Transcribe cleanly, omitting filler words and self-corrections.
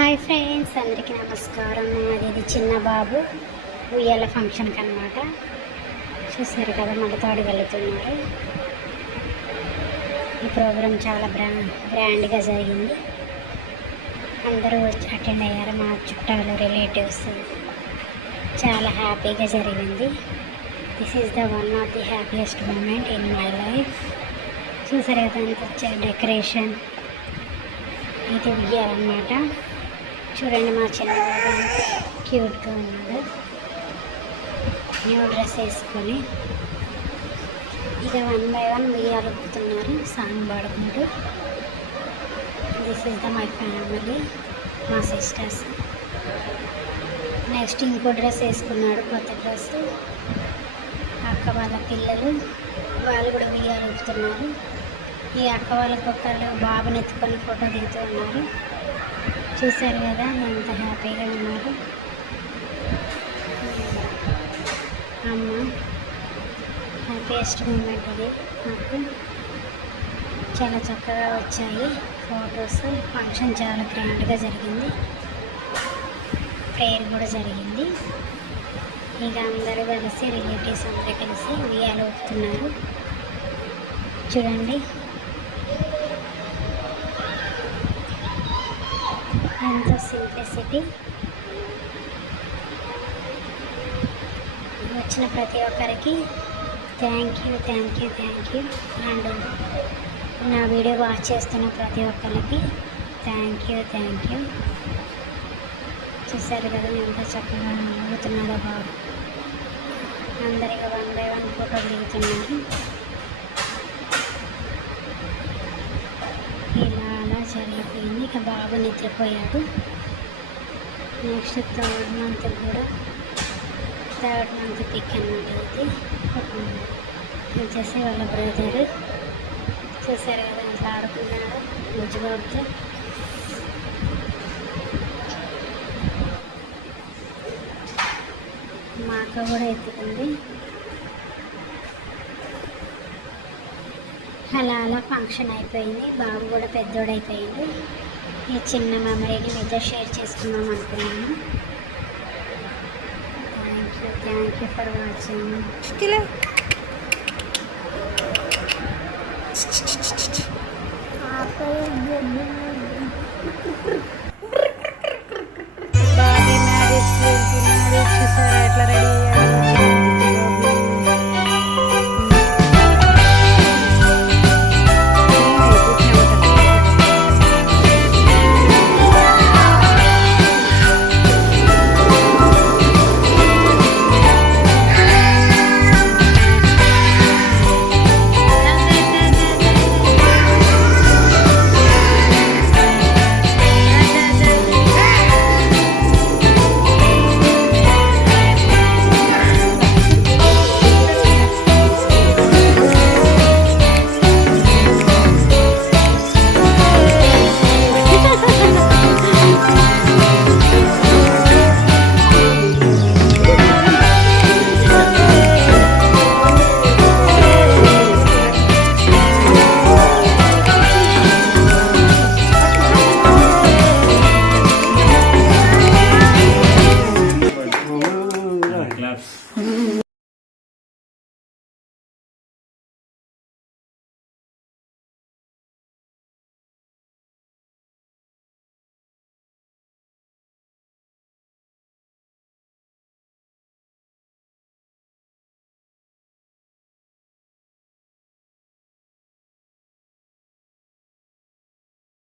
Hi friends, అందరికీ నమస్కారం. అది చిన్న బాబు ఉయ్యాల ఫంక్షన్కి అనమాట. చూసారు కదా, మడతాడు వెళుతున్నారు. ఈ ప్రోగ్రాం చాలా గ్రాండ్గా జరిగింది. అందరూ అటెండ్ అయ్యారు, మా చుట్టాలు, రిలేటివ్స్. చాలా హ్యాపీగా జరిగింది. This is the one of the happiest moment in my life. చూసారు కదా, అంత డెకరేషన్. ఇది ఉయ్యాలన్నమాట. చూడండి, మా చిన్నబాబు క్యూట్గా ఉన్నాడు. న్యూ డ్రెస్ వేసుకొని ఇక 1 by 1 ఉయ్యాలుపుతున్నారు సాంగ్ పాడుకుంటూ. This is the my family, మా సిస్టర్స్. నెక్స్ట్ ఇంకో డ్రెస్ వేసుకున్నాడు, కొత్త డ్రెస్. అక్క వాళ్ళ పిల్లలు వాళ్ళు కూడా ఉయ్యాలుపుతున్నారు. ఈ అక్క వాళ్ళకొకళ్ళు బాబుని ఎత్తుకొని ఫోటో దిగుతూ ఉన్నారు. చూశారు కదా, ఎంత హ్యాపీగా ఉన్నారు. అమ్మ హ్యాపీయెస్ట్ మూమెంట్ ఇది నాకు. చాలా చక్కగా వచ్చాయి ఫొటోస్. ఫంక్షన్ చాలా గ్రాండ్గా జరిగింది. ప్రేయర్ కూడా జరిగింది. ఇక అందరూ కలిసి, రిలేటివ్స్ అందరూ కలిసి ఉయ్యాలు ఊపుతున్నారు. చూడండి ఎంతో సింప్లిసిటీ. వచ్చిన ప్రతి ఒక్కరికి థ్యాంక్ యూ. అండ్ నా వీడియో వాచ్ చేస్తున్న ప్రతి ఒక్కరికి థ్యాంక్ యూ. చూసారు కదా, ఎంత చక్కగా ఊగుతున్నాడో బాబు. అందరిగా 1 by 1 ఫోటోలు దిగుతున్నారు. ఇలా జరిగిపోయింది. ఇక బాబు నిద్రపోయాడు. నెక్స్ట్ థర్డ్ మంత్ పిక్ అన్నమాట. ఇది వచ్చేసి వాళ్ళ బ్రదర్. చూసారు కదా, అట్లా ఆడుకున్నాడు బుజ్జిబాబుతో. మా అక్క కూడా ఎత్తుకుంది. అలా ఫంక్షన్ అయిపోయింది. బాబు కూడా పెద్దోడైపోయింది. ఈ చిన్న మెమరీని మీతో షేర్ చేసుకుందాం అనుకున్నాను. Thank you for watching.